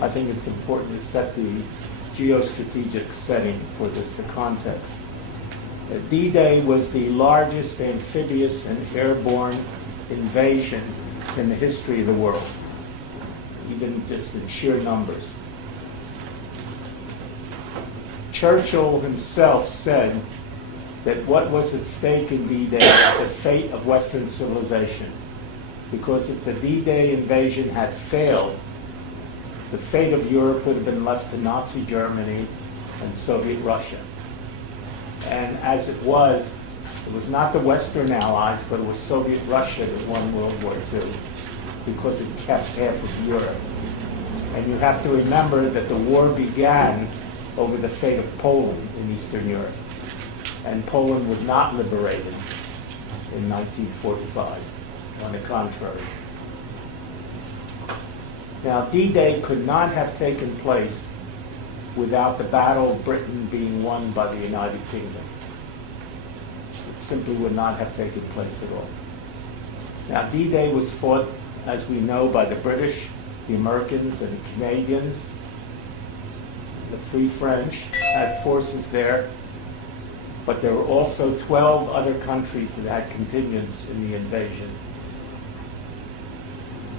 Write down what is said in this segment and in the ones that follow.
I think it's important to set the geostrategic setting for this, the context. D-Day was the largest amphibious and airborne invasion in the history of the world, even just in sheer numbers. Churchill himself said that what was at stake in D-Day was the fate of Western civilization, because if the D-Day invasion had failed, the fate of Europe would have been left to Nazi Germany and Soviet Russia. And as it was not the Western Allies, but it was Soviet Russia that won World War II, because it kept half of Europe. And you have to remember that the war began over the fate of Poland in Eastern Europe. And Poland was not liberated in 1945, on the contrary. Now, D-Day could not have taken place without the Battle of Britain being won by the United Kingdom. It simply would not have taken place at all. Now, D-Day was fought, as we know, by the British, the Americans, and the Canadians. The Free French had forces there, but there were also 12 other countries that had contingents in the invasion.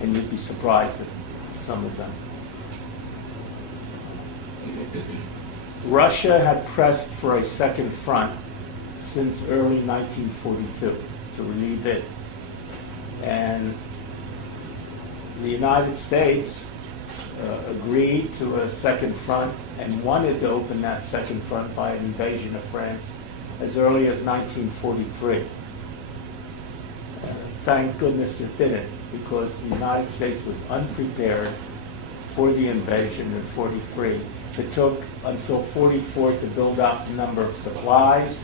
And you'd be surprised at some of them. Russia had pressed for a second front since early 1942 to relieve it. And the United States agreed to a second front and wanted to open that second front by an invasion of France as early as 1943. Thank goodness it didn't, because the United States was unprepared for the invasion in 43. It took until 44 to build up the number of supplies,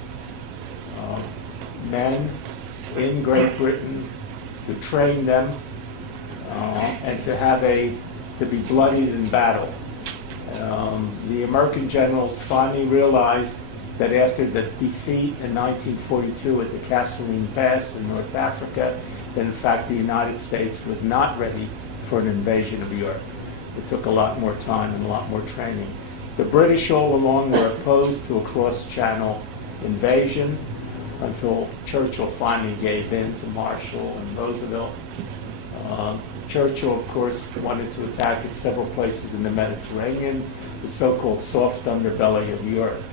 men in Great Britain, to train them, and to be bloodied in battle. The American generals finally realized that after the defeat in 1942 at the Kasserine Pass in North Africa, that in fact the United States was not ready for an invasion of Europe. It took a lot more time and a lot more training. The British all along were opposed to a cross-channel invasion until Churchill finally gave in to Marshall and Roosevelt. Churchill, of course, wanted to attack at several places in the Mediterranean, the so-called soft underbelly of Europe.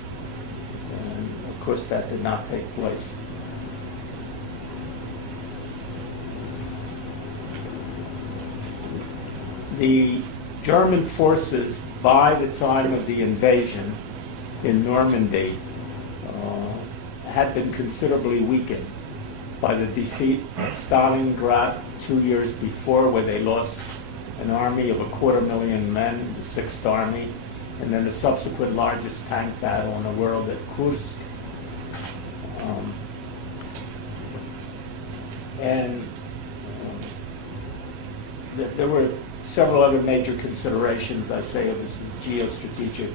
And of course, that did not take place. The German forces, by the time of the invasion in Normandy, had been considerably weakened by the defeat at Stalingrad 2 years before, where they lost an army of 250,000 men, the Sixth Army, and then the subsequent largest tank battle in the world at Kursk. There were several other major considerations, I say, of this geostrategic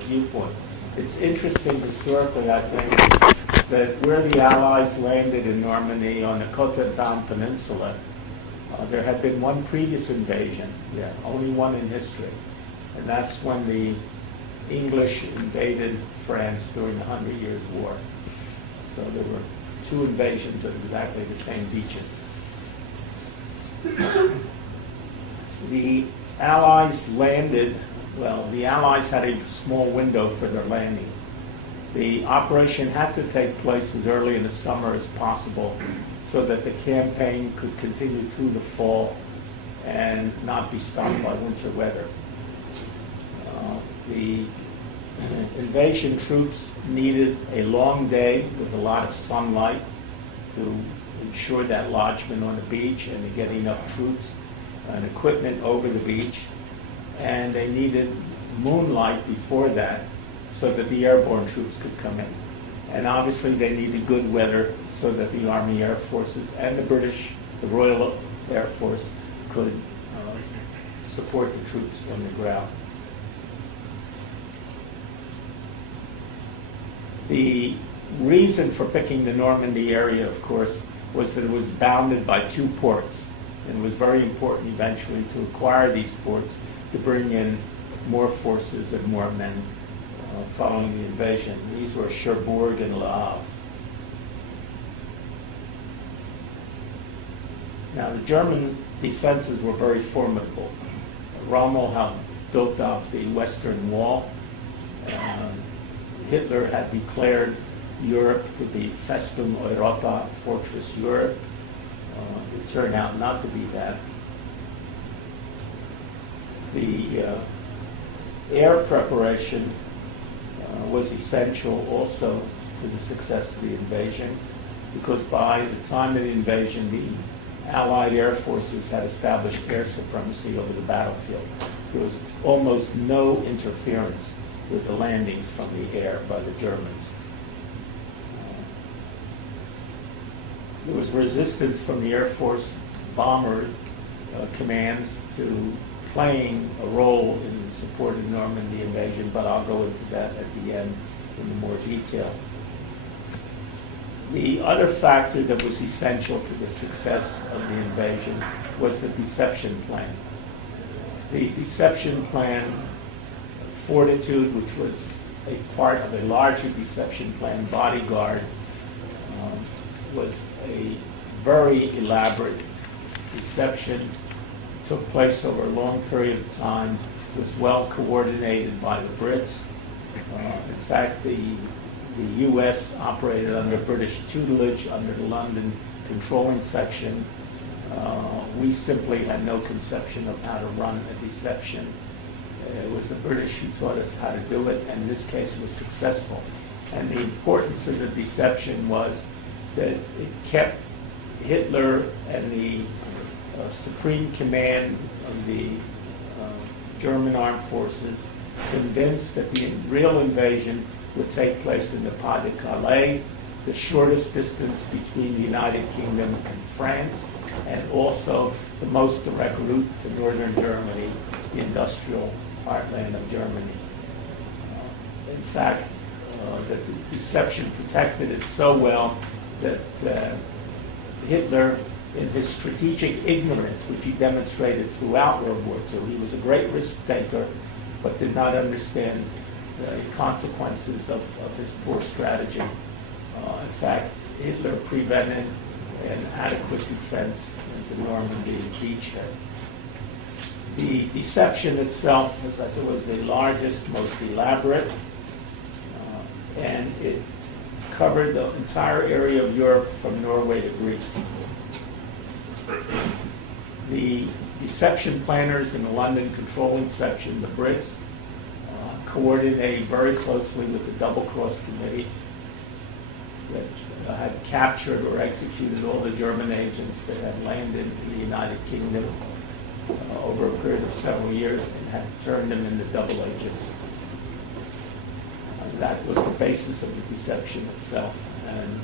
viewpoint. It's interesting historically, I think, that where the Allies landed in Normandy on the Côte d'Armor Peninsula, there had been one previous invasion, only one in history, and that's when the English invaded France during the 100 Years' War. So there were two invasions of exactly the same beaches. The Allies landed, the Allies had a small window for their landing. The operation had to take place as early in the summer as possible so that the campaign could continue through the fall and not be stopped by winter weather. The invasion troops needed a long day with a lot of sunlight to ensure that lodgment on the beach and to get enough troops and equipment over the beach. And they needed moonlight before that so that the airborne troops could come in. And obviously they needed good weather so that the Army Air Forces and the British, the Royal Air Force, could support the troops on the ground. The reason for picking the Normandy area, of course, was that it was bounded by two ports. and it was very important eventually to acquire these ports to bring in more forces and more men following the invasion. These were Cherbourg and Le Havre. Now, the German defenses were very formidable. Rommel had built up the Western Wall. Hitler had declared Europe to be Festung Europa, Fortress Europe. It turned out not to be that. The air preparation was essential also to the success of the invasion, because by the time of the invasion, the Allied air forces had established air supremacy over the battlefield. There was almost no interference with the landings from the air by the Germans. There was resistance from the Air Force bomber commands to playing a role in supporting the Normandy invasion, but I'll go into that at the end in more detail. The other factor that was essential to the success of the invasion was the deception plan. The deception plan, Fortitude, which was a part of a larger deception plan, Bodyguard, was a very elaborate deception, took place over a long period of time, was well coordinated by the Brits. In fact, the U.S. operated under British tutelage, under the London controlling section. We simply had no conception of how to run a deception. It was the British who taught us how to do it, and in this case was successful. And the importance of the deception was that it kept Hitler and the Supreme Command of the German armed forces convinced that the real invasion would take place in the Pas de Calais, the shortest distance between the United Kingdom and France, and also the most direct route to northern Germany, the industrial heartland of Germany. In fact, that the deception protected it so well that Hitler, in his strategic ignorance, which he demonstrated throughout World War II, he was a great risk taker, but did not understand the consequences of his poor strategy. In fact, Hitler prevented an adequate defense into Normandy beachhead. The deception itself, as I said, was the largest, most elaborate, and it covered the entire area of Europe from Norway to Greece. The deception planners in the London controlling section, the Brits, coordinated very closely with the Double Cross Committee that had captured or executed all the German agents that had landed in the United Kingdom over a period of several years and had turned them into double agents. That was the basis of the deception itself. And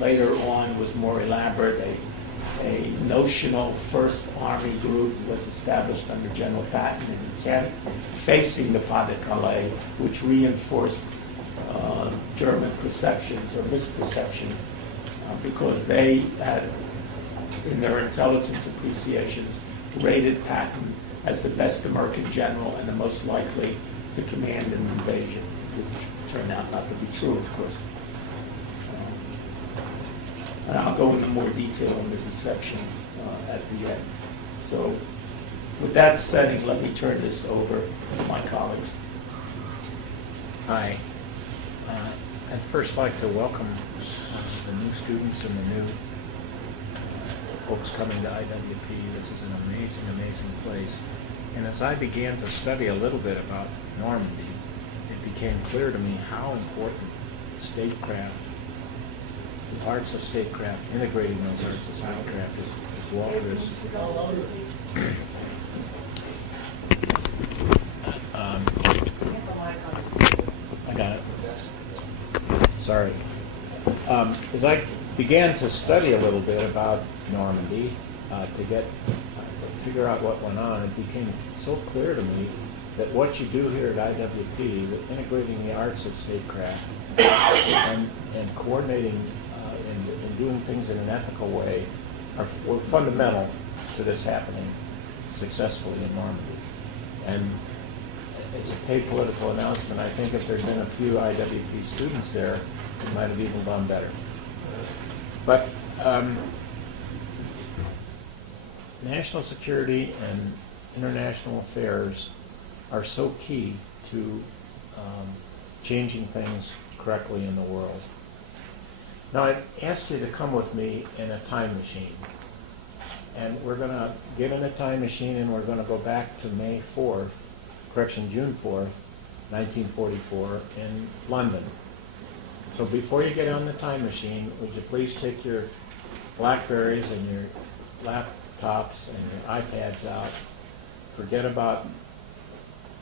later on was more elaborate. A notional First Army group was established under General Patton in Kent, facing the Pas de Calais, which reinforced German perceptions or misperceptions because they had, in their intelligence appreciations, rated Patton as the best American general and the most likely to command an invasion, which turned out not to be true, of course. And I'll go into more detail on the deception at the end. So with that setting, let me turn this over to my colleagues. Hi. I'd first like to welcome the new students and the new folks coming to IWP. This is an amazing, amazing place. And as I began to study a little bit about Normandy, it became clear to me how important statecraft, the arts of statecraft, integrating those arts of statecraft as Walter is. I got it. Sorry. As I began to study a little bit about Normandy, to figure out what went on, it became so clear to me that what you do here at IWP, with integrating the arts of statecraft and coordinating and doing things in an ethical way, were fundamental to this happening successfully in Normandy. And it's a paid political announcement. I think if there'd been a few IWP students there, it might have even gone better. But national security and international affairs are so key to changing things correctly in the world. Now, I've asked you to come with me in a time machine. And we're going to get in a time machine and we're going to go back to June 4th, 1944 in London. So before you get on the time machine, would you please take your BlackBerries and your laptops and your iPads out. Forget about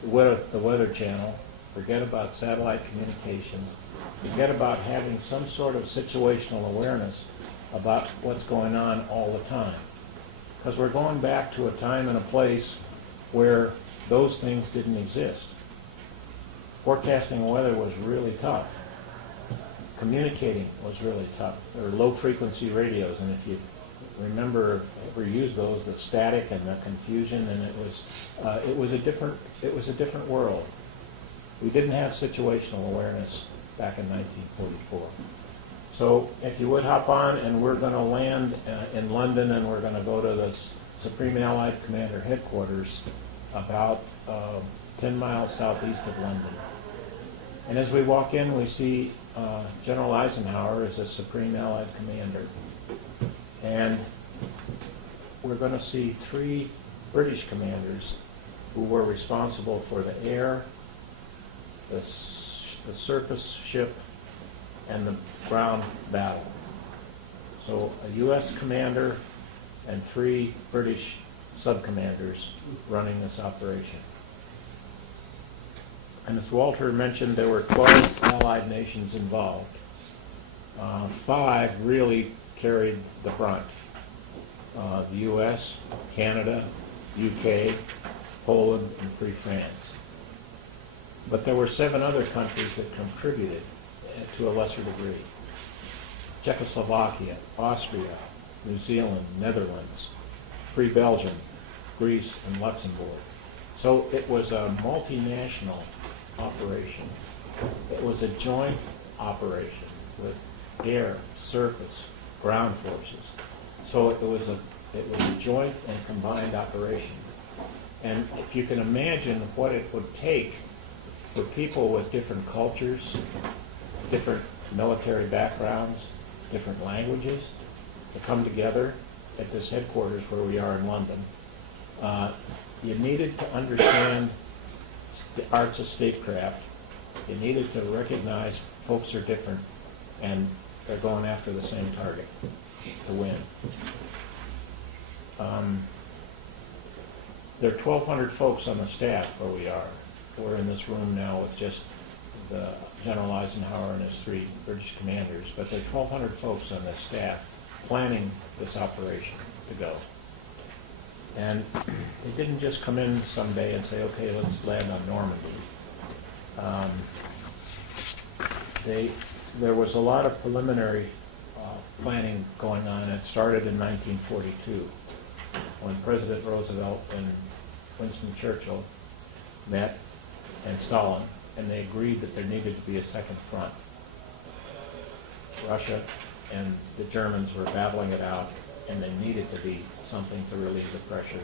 the Weather Channel. Forget about satellite communications. Forget about having some sort of situational awareness about what's going on all the time. Because we're going back to a time and a place where those things didn't exist. Forecasting weather was really tough. Communicating was really tough. There were low-frequency radios, and if you remember or use those, the static and the confusion, and it was a different world. We didn't have situational awareness back in 1944. So if you would hop on, and we're going to land in London, and we're going to go to the Supreme Allied Commander headquarters about 10 miles southeast of London. And as we walk in, we see General Eisenhower as a Supreme Allied Commander. And we're going to see 3 British commanders who were responsible for the air, the surface ship, and the ground battle. So a U.S. commander and 3 British sub-commanders running this operation. And as Walter mentioned, there were 12 allied nations involved. 5 really carried the brunt. The U.S., Canada, UK, Poland, and Free France. But there were 7 other countries that contributed to a lesser degree. Czechoslovakia, Austria, New Zealand, Netherlands, Free Belgium, Greece, and Luxembourg. So it was a multinational operation. It was a joint operation with air, surface, ground forces. So it was a joint and combined operation. And if you can imagine what it would take for people with different cultures, different military backgrounds, different languages, to come together at this headquarters where we are in London, you needed to understand the arts of statecraft. You needed to recognize folks are different and they're going after the same target to win. There are 1,200 folks on the staff where we are. We're in this room now with just the General Eisenhower and his 3 British commanders, but there are 1,200 folks on this staff planning this operation to go. And they didn't just come in someday and say, okay, let's land on Normandy. There was a lot of preliminary planning going on. It started in 1942 when President Roosevelt and Winston Churchill met, and Stalin, and they agreed that there needed to be a second front. Russia and the Germans were battling it out, and there needed to be something to relieve the pressure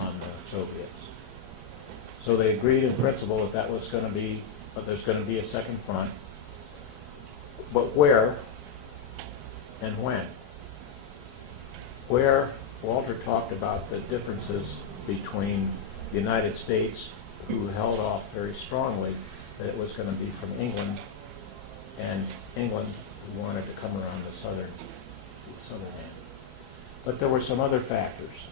on the Soviets. So they agreed in principle that was going to be, but there's going to be a second front. But where and when? Where, Walter talked about the differences between the United States, who held off very strongly that it was going to be from England, and England, who wanted to come around the southern end. But there were some other factors.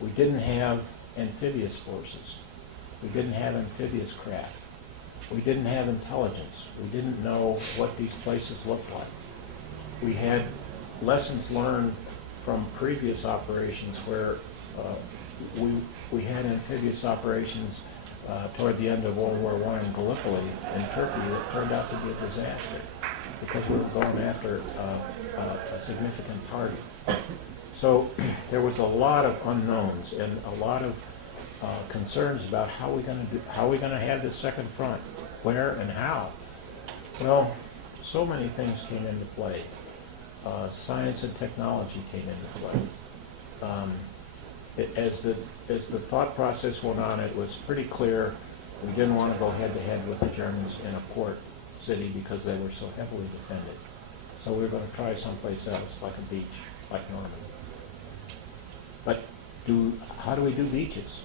We didn't have amphibious forces. We didn't have amphibious craft. We didn't have intelligence. We didn't know what these places looked like. We had lessons learned from previous operations where we had amphibious operations toward the end of World War I in Gallipoli in Turkey that turned out to be a disaster because we were going after a significant target. So there was a lot of unknowns and a lot of concerns about how we going to have this second front, where and how. Well, so many things came into play. Science and technology came into play. As the thought process went on, it was pretty clear we didn't want to go head-to-head with the Germans in a port city because they were so heavily defended. So we were going to try someplace else, like a beach, like Normandy. But how do we do beaches?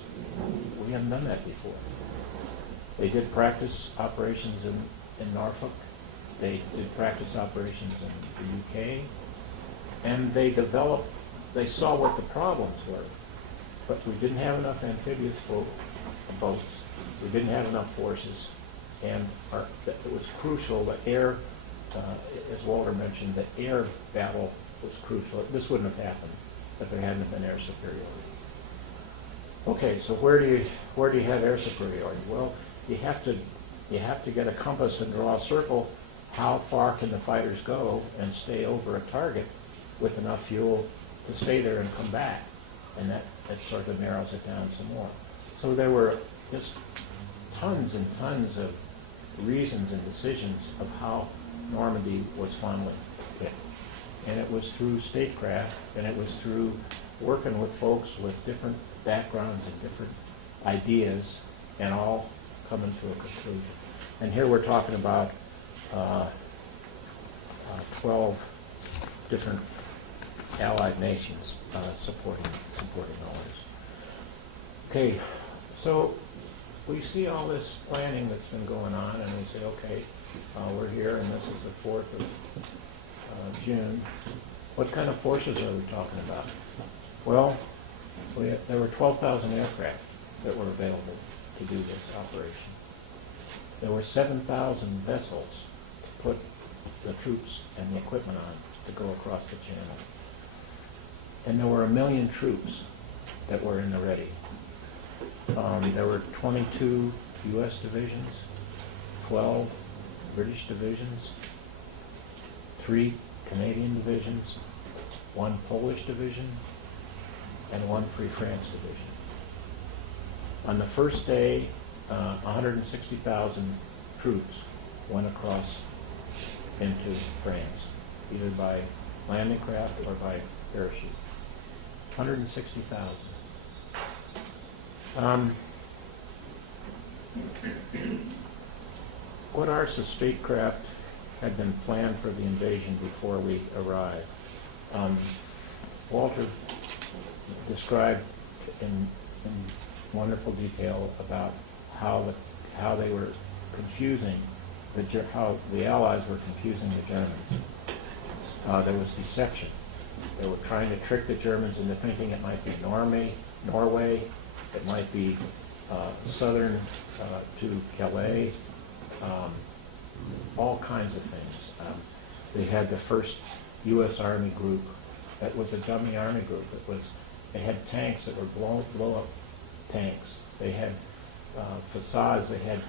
We haven't done that before. They did practice operations in Norfolk. They did practice operations in the UK. And they saw what the problems were. But we didn't have enough amphibious boats. We didn't have enough forces. And it was crucial, the air, as Walter mentioned, the air battle was crucial. This wouldn't have happened if there hadn't been air superiority. Okay, so where do you have air superiority? Well, you have to get a compass and draw a circle. How far can the fighters go and stay over a target with enough fuel to stay there and come back? And that sort of narrows it down some more. So there were just tons and tons of reasons and decisions of how Normandy was finally hit. And it was through statecraft, and it was through working with folks with different backgrounds and different ideas, and all coming to a conclusion. And here we're talking about 12 different allied nations supporting all this. Okay, so we see all this planning that's been going on, and we say, okay, we're here, and this is the 4th of June. What kind of forces are we talking about? Well, there were 12,000 aircraft that were available to do this operation. There were 7,000 vessels to put the troops and the equipment on to go across the channel. And there were 1 million troops that were in the ready. There were 22 U.S. divisions, 12 British divisions, 3 Canadian divisions, 1 Polish division, and 1 Free France division. On the first day, 160,000 troops went across into France, either by landing craft or by parachute. 160,000. What arts of statecraft had been planned for the invasion before we arrived? Walter described in wonderful detail about how they were confusing how the Allies were confusing the Germans. There was deception. They were trying to trick the Germans into thinking it might be Norway, it might be southern to Calais, all kinds of things. They had the first U.S. Army group that was a dummy army group. They had tanks that were blow-up tanks. They had facades. They had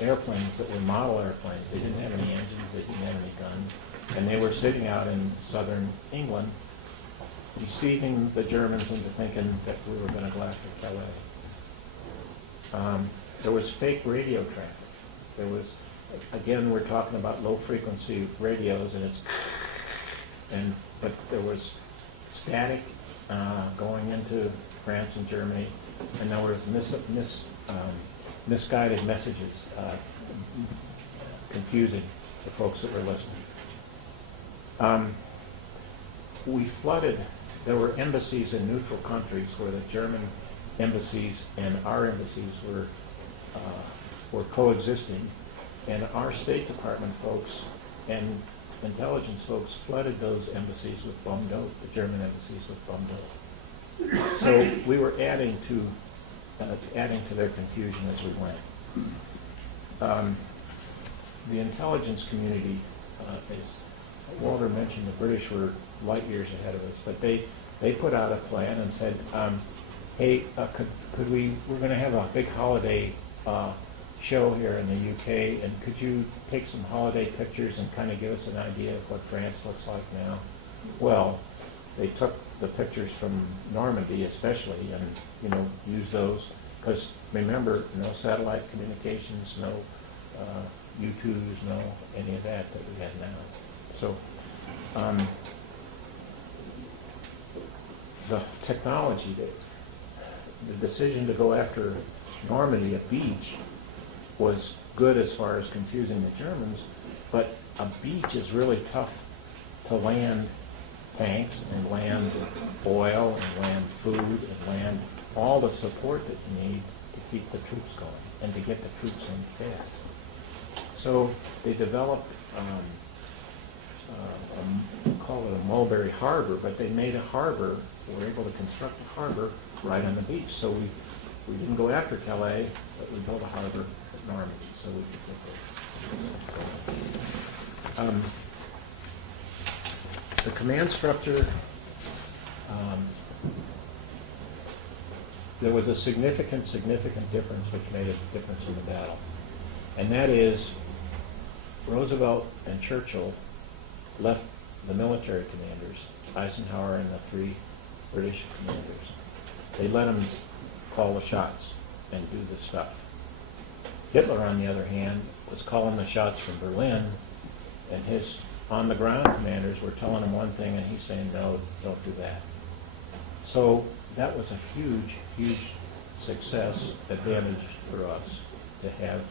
airplanes that were model airplanes. They didn't have any engines. They didn't have any guns. And they were sitting out in southern England, deceiving the Germans into thinking that we were going to go after Calais. There was fake radio traffic. There was, again, we're talking about low-frequency radios, but there was static going into France and Germany, and there were misguided messages confusing the folks that were listening. We flooded. There were embassies in neutral countries where the German embassies and our embassies were coexisting, and our State Department folks and intelligence folks flooded those embassies with bum dope, the German embassies with bum dope. So we were adding to their confusion as we went. The intelligence community, as Walter mentioned, the British were light years ahead of us, but they put out a plan and said, hey, we're going to have a big holiday show here in the UK, and could you take some holiday pictures and kind of give us an idea of what France looks like now? Well, they took the pictures from Normandy especially and, used those, because remember, no satellite communications, no U-2s, no any of that we have now. So the technology, the decision to go after Normandy, a beach, was good as far as confusing the Germans, but a beach is really tough to land tanks and land oil and land food and land all the support that you need to keep the troops going and to get the troops in fast. So they developed, call it a mulberry harbor, but they made a harbor, were able to construct a harbor right on the beach. So we didn't go after Calais, but we built a harbor at Normandy, so we could get there. The command structure, there was a significant difference which made a difference in the battle. And that is, Roosevelt and Churchill left the military commanders, Eisenhower and the three British commanders. They let them call the shots and do the stuff. Hitler, on the other hand, was calling the shots from Berlin, and his on-the-ground commanders were telling him one thing, and he's saying, no, don't do that. So that was a huge success advantage for us to have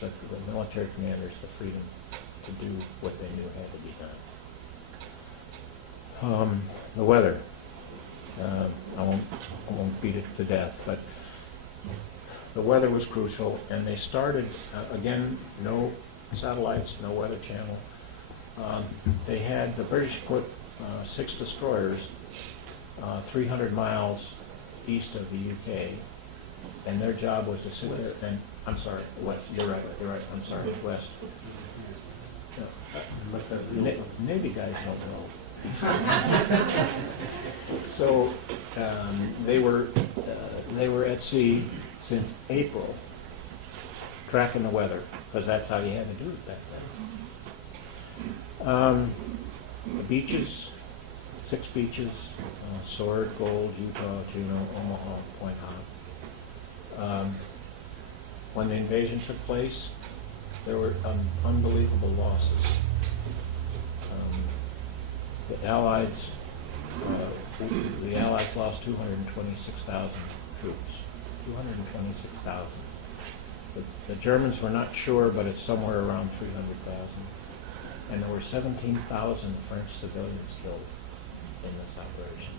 the military commanders the freedom to do what they knew had to be done. The weather. I won't beat it to death, but the weather was crucial, and they started, again, no satellites, no weather channel. The British put 6 destroyers 300 miles east of the UK, and their job was to sit there and, I'm sorry, west, you're right, I'm sorry, west. No, Navy guys don't know. So they were at sea since April, tracking the weather, because that's how you had to do it back then. The beaches, 6 beaches, Sword, Gold, Utah, Juneau, Omaha, Point Hope. When the invasion took place, there were unbelievable losses. The Allies lost 226,000 troops. 226,000. The Germans were not sure, but it's somewhere around 300,000. And there were 17,000 French civilians killed in this operation.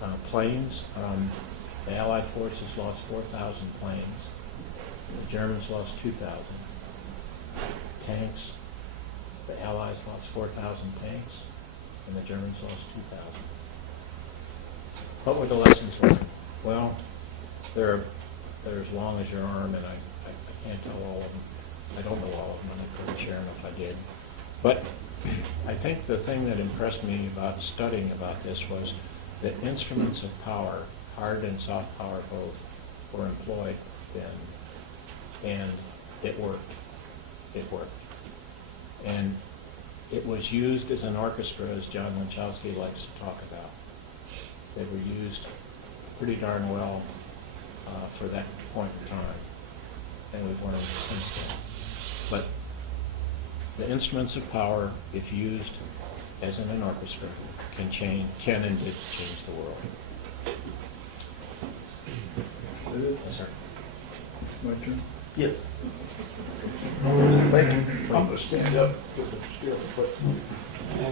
17,000. Planes, the Allied forces lost 4,000 planes. The Germans lost 2,000. Tanks, the Allies lost 4,000 tanks, and the Germans lost 2,000. What were the lessons learned? Well, they're as long as your arm, and I can't tell all of them. I don't know all of them, and I couldn't share them if I did. But I think the thing that impressed me about studying about this was that instruments of power, hard and soft power both, were employed then, and it worked. It worked. And it was used as an orchestra, as John Winchowski likes to talk about. They were used pretty darn well for that point in time, and we've learned since then. But the instruments of power, if used as in an orchestra, can and did change the world. Yes, sir. My turn? Yes. Thank you. I'm gonna stand up because I'm still, but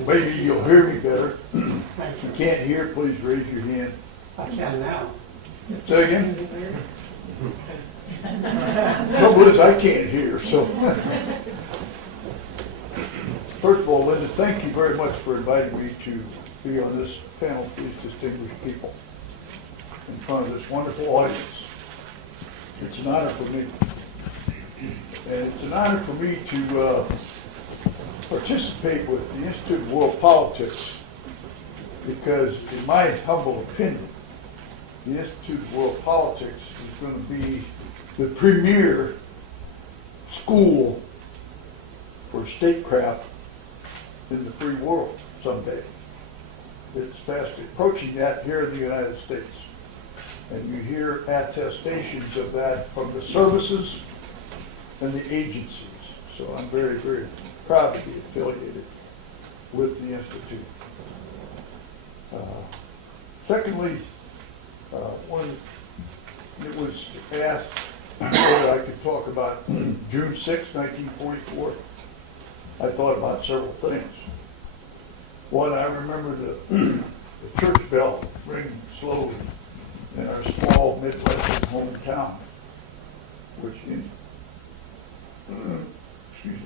maybe you'll hear me better. If you can't hear, please raise your hand. I can now. Say again? Trouble is, I can't hear, so. First of all, Linda, thank you very much for inviting me to be on this panel of these distinguished people in front of this wonderful audience. It's an honor for me. And it's an honor for me to participate with the Institute of World Politics because, in my humble opinion, the Institute of World Politics is going to be the premier school for statecraft in the free world. someday. It's fast approaching that here in the United States. And you hear attestations of that from the services and the agencies. So I'm very, very proud to be affiliated with the Institute. Secondly, when it was asked whether I could talk about June 6, 1944, I thought about several things. One, I remember the church bell ringing slowly in our small Midwestern hometown, which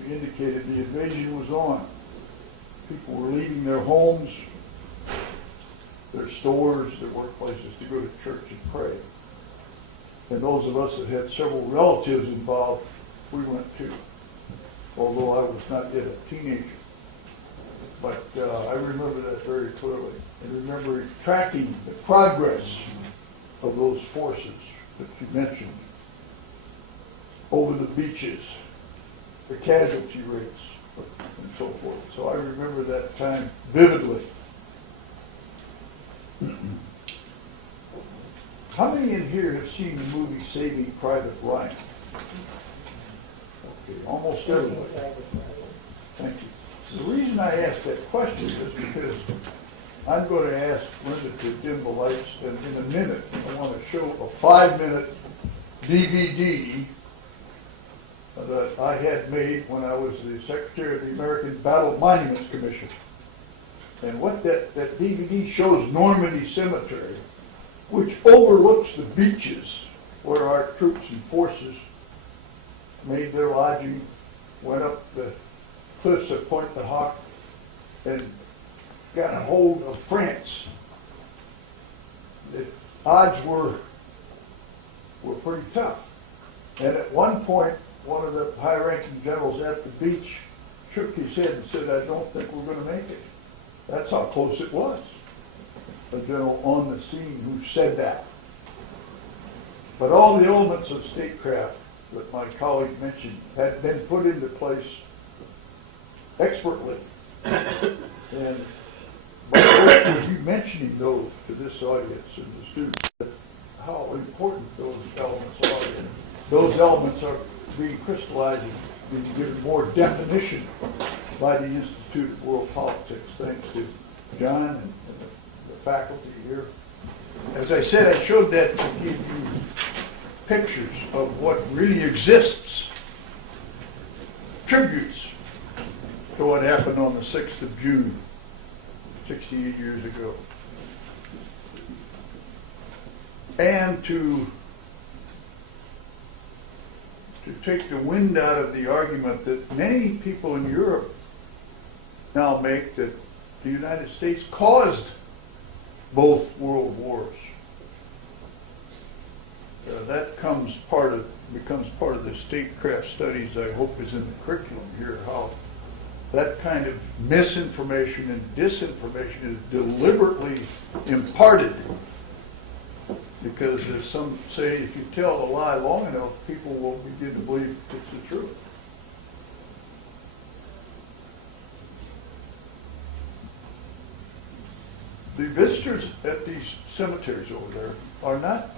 indicated the invasion was on. People were leaving their homes, their stores, their workplaces to go to church and pray. And those of us that had several relatives involved, we went too, although I was not yet a teenager. But I remember that very clearly. I remember tracking the progress of those forces that you mentioned over the beaches, the casualty rates, and so forth. So I remember that time vividly. How many in here have seen the movie Saving Private Ryan? Okay, almost everybody. Thank you. The reason I asked that question is because I'm going to ask Linda to dim the lights, and in a minute, I want to show a 5-minute DVD that I had made when I was the Secretary of the American Battle Monuments Commission. And what that DVD shows Normandy Cemetery, which overlooks the beaches where our troops and forces made their lodging, went up the cliffs at Pointe du Hoc, and got a hold of France. The odds were pretty tough. And at one point, one of the high-ranking generals at the beach shook his head and said, "I don't think we're going to make it." That's how close it was. A general on the scene who said that. But all the elements of statecraft that my colleague mentioned had been put into place expertly. And by you mentioning those to this audience and the students, how important those elements are. And those elements are being crystallized and given more definition by the Institute of World Politics, thanks to John and the faculty here. As I said, I showed that to give you pictures of what really exists, tributes to what happened on the 6th of June, 68 years ago. And to take the wind out of the argument that many people in Europe now make that the United States caused both world wars. That becomes part of the statecraft studies, I hope, is in the curriculum here, how that kind of misinformation and disinformation is deliberately imparted. Because as some say, if you tell a lie long enough, people will begin to believe it's the truth. The visitors at these cemeteries over there are not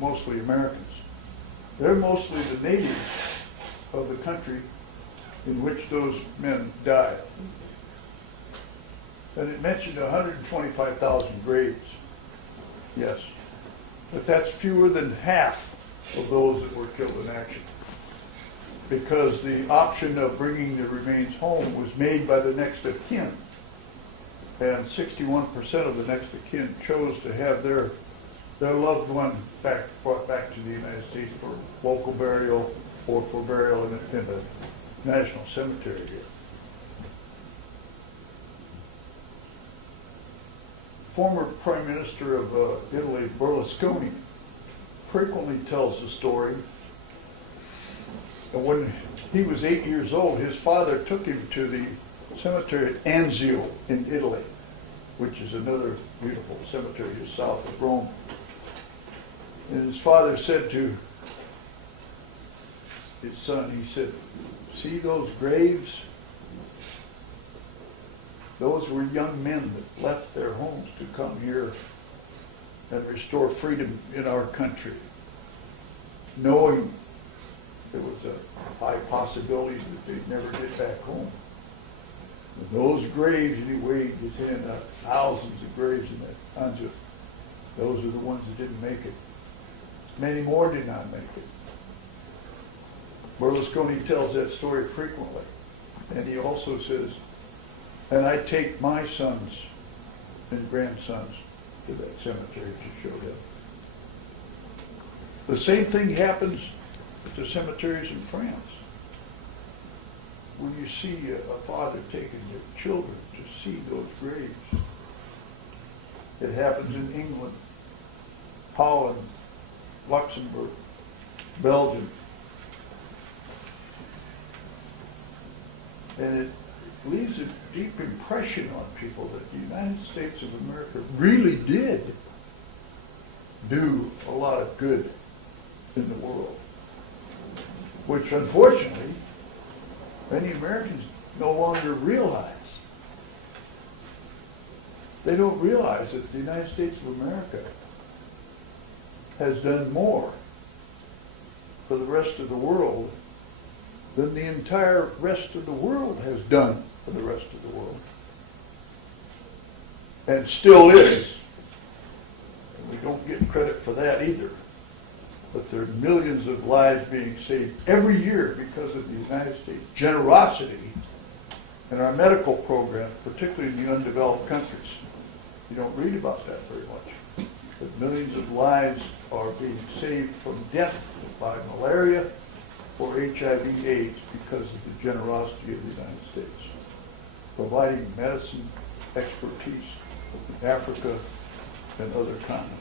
mostly Americans. They're mostly the natives of the country in which those men died. And it mentioned 125,000 graves. Yes. But that's fewer than half of those that were killed in action. Because the option of bringing the remains home was made by the next of kin. And 61% of the next of kin chose to have their loved one brought back to the United States for local burial or for burial in the national cemetery here. Former Prime Minister of Italy, Berlusconi, frequently tells the story. And when he was 8 years old, his father took him to the cemetery at Anzio in Italy, which is another beautiful cemetery just south of Rome. And his father said to his son, he said, "See those graves? Those were young men that left their homes to come here and restore freedom in our country, knowing there was a high possibility that they'd never get back home. And those graves, and he waved his hand out, thousands of graves in that Anza, those are the ones that didn't make it. Many more did not make it. Berlusconi tells that story frequently. And he also says, and I take my sons and grandsons to that cemetery to show them. The same thing happens at the cemeteries in France. When you see a father taking their children to see those graves. It happens in England, Holland, Luxembourg, Belgium. And it leaves a deep impression on people that the United States of America really did do a lot of good in the world, which unfortunately many Americans no longer realize. They don't realize that the United States of America has done more for the rest of the world than the entire rest of the world has done for the rest of the world. And still is. And we don't get credit for that either. But there are millions of lives being saved every year because of the United States' generosity in our medical programs, particularly in the undeveloped countries. You don't read about that very much. But millions of lives are being saved from death by malaria or HIV/AIDS because of the generosity of the United States, providing medicine expertise in Africa and other continents.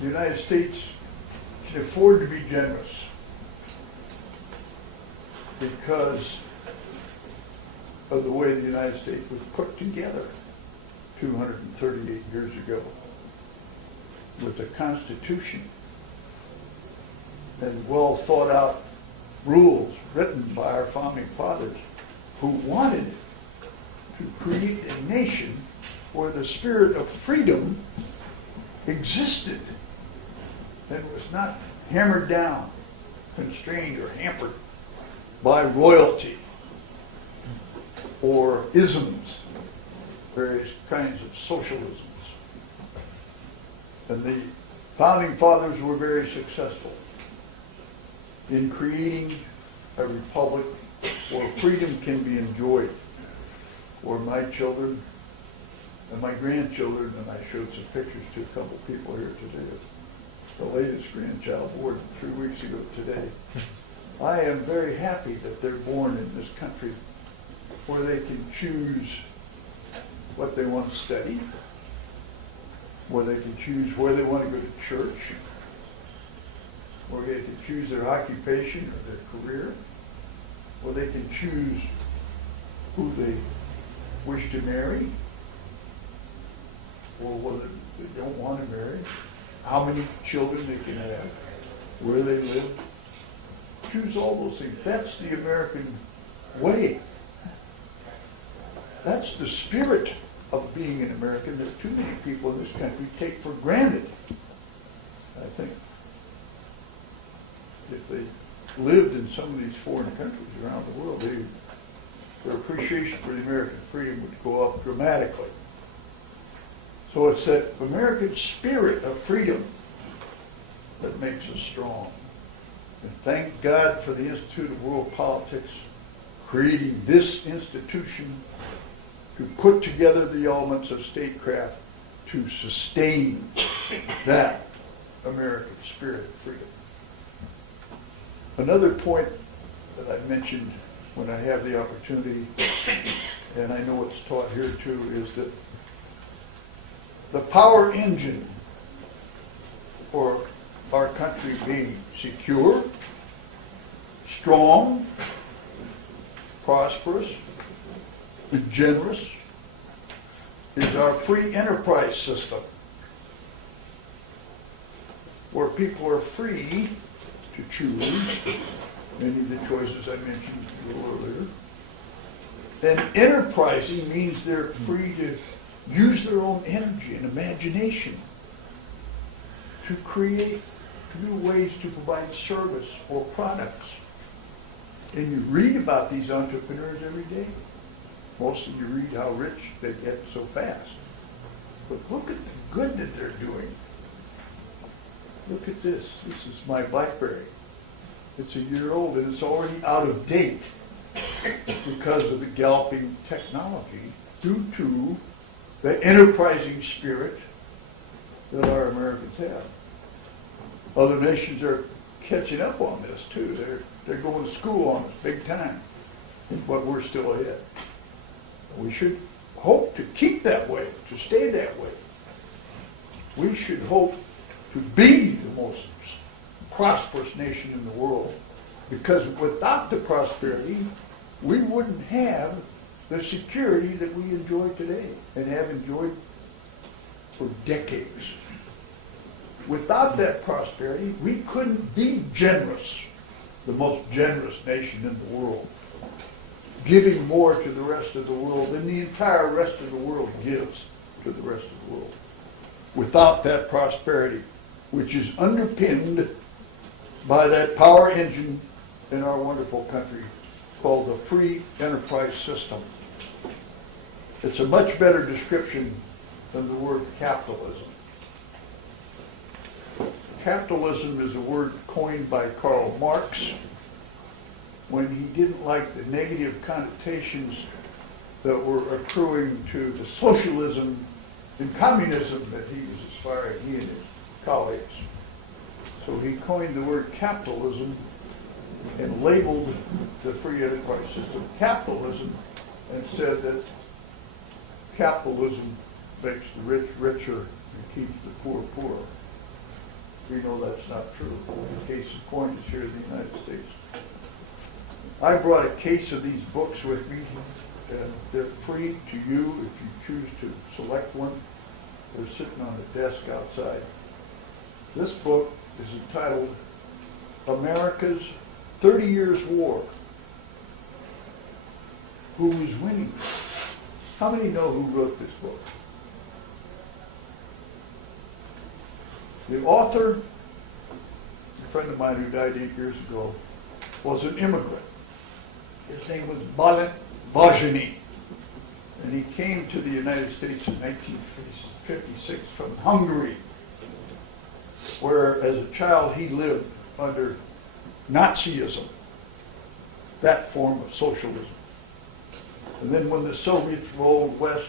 The United States can afford to be generous because of the way the United States was put together 238 years ago with a Constitution and well thought out rules written by our founding fathers who wanted to create a nation where the spirit of freedom existed and was not hammered down, constrained, or hampered by royalty or isms, various kinds of socialisms. And the founding fathers were very successful in creating a republic where freedom can be enjoyed, where my children and my grandchildren, and I showed some pictures to a couple of people here today, the latest grandchild born 3 weeks ago today. I am very happy that they're born in this country where they can choose what they want to study, where they can choose where they want to go to church, where they can choose their occupation or their career, where they can choose who they wish to marry, or whether they don't want to marry, how many children they can have, where they live. Choose all those things. That's the American way. That's the spirit of being an American that too many people in this country take for granted. I think if they lived in some of these foreign countries around the world, their appreciation for the American freedom would go up dramatically. So it's that American spirit of freedom that makes us strong. And thank God for the Institute of World Politics creating this institution to put together the elements of statecraft to sustain that American spirit of freedom. Another point that I mentioned when I have the opportunity, and I know it's taught here too, is that the power engine for our country being secure, strong, prosperous, and generous is our free enterprise system, where people are free to choose many of the choices I mentioned a little earlier. And enterprising means they're free to use their own energy and imagination to create new ways to provide service or products. And you read about these entrepreneurs every day. Mostly you read how rich they get so fast. But look at the good that they're doing. Look at this. This is my BlackBerry. It's a year old and it's already out of date because of the galloping technology due to the enterprising spirit that our Americans have. Other nations are catching up on this too. They're going to school on us big time, but we're still ahead. We should hope to keep that way, to stay that way. We should hope to be the most prosperous nation in the world, because without the prosperity, we wouldn't have the security that we enjoy today and have enjoyed for decades. Without that prosperity, we couldn't be generous, the most generous nation in the world, giving more to the rest of the world than the entire rest of the world gives to the rest of the world. Without that prosperity, which is underpinned by that power engine in our wonderful country called the free enterprise system. It's a much better description than the word capitalism. Capitalism is a word coined by Karl Marx when he didn't like the negative connotations that were accruing to the socialism and communism that he was aspiring, he and his colleagues. So he coined the word capitalism and labeled the free enterprise system capitalism and said that capitalism makes the rich richer and keeps the poor poorer. We know that's not true. The case in point is here in the United States. I brought a case of these books with me, and they're free to you if you choose to select one. They're sitting on the desk outside. This book is entitled America's 30 Years War. Who was winning? How many know who wrote this book? The author, a friend of mine who died 8 years ago, was an immigrant. His name was Brigadier, and he came to the United States in 1956 from Hungary, where as a child he lived under Nazism, that form of socialism. And then when the Soviets rolled west,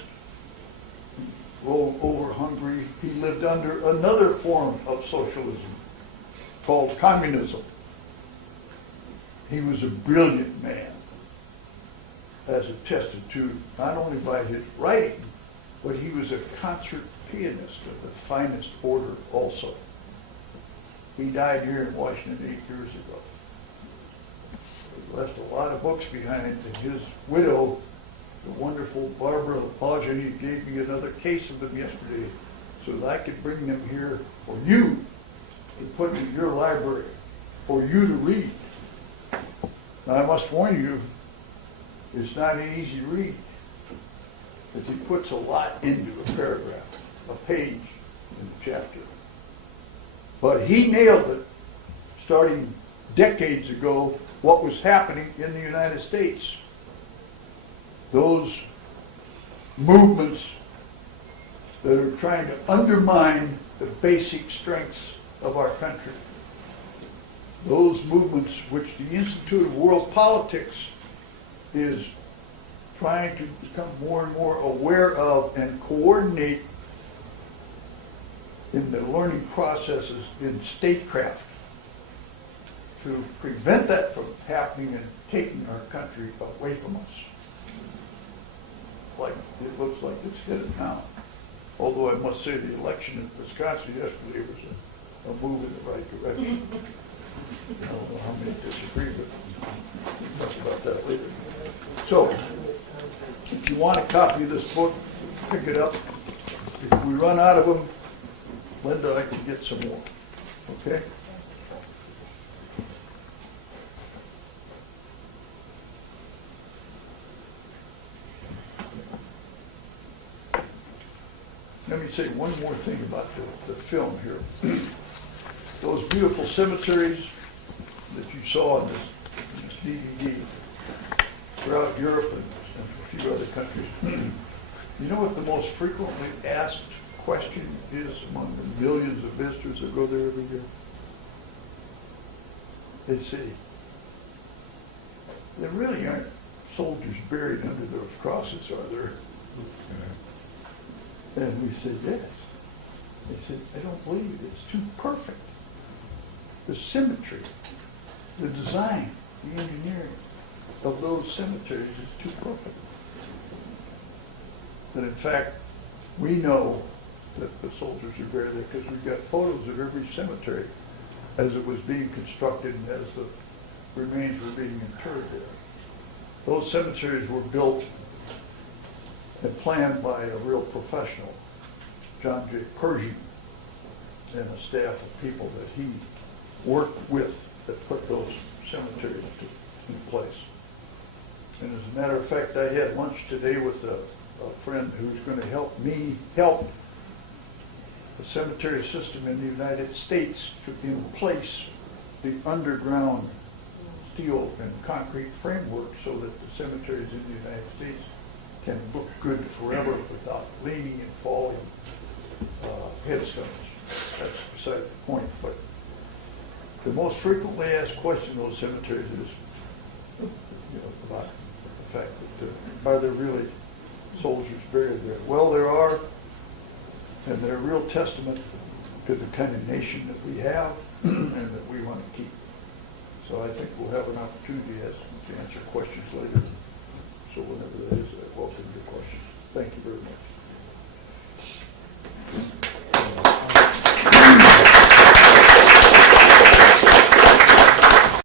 rolled over Hungary, he lived under another form of socialism called communism. He was a brilliant man, as attested to not only by his writing, but he was a concert pianist of the finest order also. He died here in Washington 8 years ago. He left a lot of books behind, and his widow, the wonderful Barbara Bajani, gave me another case of them yesterday so that I could bring them here for you to put in your library, for you to read. Now I must warn you, it's not an easy read, because he puts a lot into a paragraph, a page in a chapter. But he nailed it, starting decades ago, what was happening in the United States. Those movements that are trying to undermine the basic strengths of our country. Those movements which the Institute of World Politics is trying to become more and more aware of and coordinate in the learning processes in statecraft to prevent that from happening and taking our country away from us. Like it looks like it's headed now. Although I must say the election in Wisconsin yesterday was a move in the right direction. I don't know how many disagree, but we'll talk about that later. So, if you want a copy of this book, pick it up. If we run out of them, Linda, I can get some more. Okay? say one more thing about the film here. Those beautiful cemeteries that you saw in this DVD throughout Europe and a few other countries. You know what the most frequently asked question is among the millions of visitors that go there every year? They say, there really aren't soldiers buried under those crosses, are there? And we said, yes. They said, I don't believe it. It's too perfect. The symmetry, the design, the engineering of those cemeteries is too perfect. But in fact, we know that the soldiers are buried there because we've got photos of every cemetery as it was being constructed and as the remains were being interred there. Those cemeteries were built and planned by a real professional, John J. Pershing, and a staff of people that he worked with that put those cemeteries in place. And as a matter of fact, I had lunch today with a friend who's going to help me help the cemetery system in the United States to in place the underground steel and concrete framework so that the cemeteries in the United States can look good forever without leaning and falling headstones. That's beside the point. But the most frequently asked question in those cemeteries is, about the fact that are there really soldiers buried there? Well, there are, and they're a real testament to the kind of nation that we have and that we want to keep. So I think we'll have an opportunity to answer questions later. So whenever that is, I welcome your questions. Thank you very much.